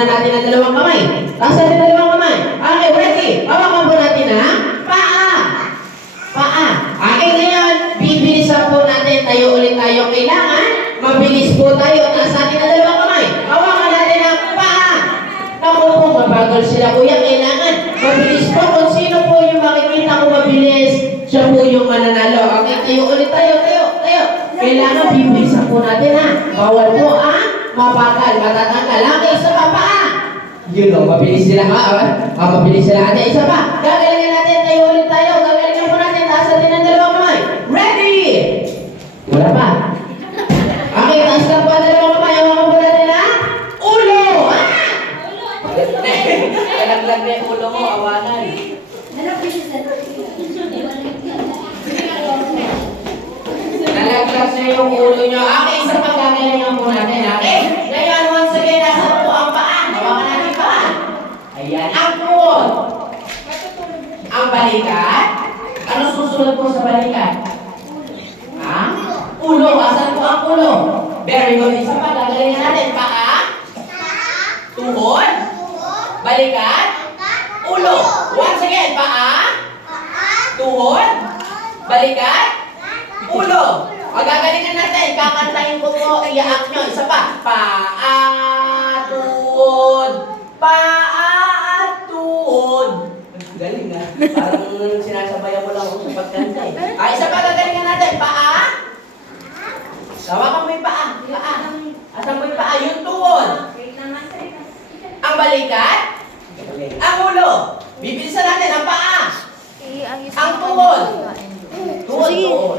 muna natin ang dalawang kamay. Taas natin ang dalawang kamay. Okay, ready? Hawakan po natin ang paa. Paa. Okay, ngayon, bibilisan po natin. Tayo ulit tayo. Kailangan mabilis po tayo. Taas natin ang dalawang kamay. Hawakan natin ang paa. Naku po, mabagal sila kuya. Kailangan mabilis po. Kung sino po yung makikita ko mabilis, siya po yung mananalo. Okay, tayo ulit tayo. Kailangan bibilisan po natin ha. Bawal po mabagal, matatanggal. Okay, isa pa pa. Yun o, mabilis sila mabilis sila. Ate, isa pa. Gagalingin natin, tayo ulit tayo. Gagalingin po natin, taas natin ang dalawang kamay. Ready? Wala pa. Okay, taas lang po ang dalawang kamay. Hawakan po natin ha. Ulo! Kalaglag na yung ulo mo, awanan. Nalaglag na yung ulo nyo. Okay, isa pa gagalingin po natin. Okay? Ngayon, once again, nasa po ang paa. Hawakan natin paa. Ayan. Ang puwod. Ang balikat. Ano susunod po sa balikat? Ulo. Asan po ang ulo? Very good. Isa pa gagalingin natin. Paa. Tuhod. Balikat. Ulo. Once again, paa. Tuhod. Balikat. Ulo. Magagalingan natin. Kakantahin ko po. Iyaak nyo. Isa pa. Paa, tuhod. Paa at tuhod. Galing ha. Parang sinasabayan mo lang ako sa pagkanta eh. Isa pa gagalingan natin. Paa. Hawakan mo yung paa. Paa. Asan mo yung paa? Yung tuhod. Ang balikat. Ang ulo. Bibilisan natin ang paa. Ang tuhod. Tuhod.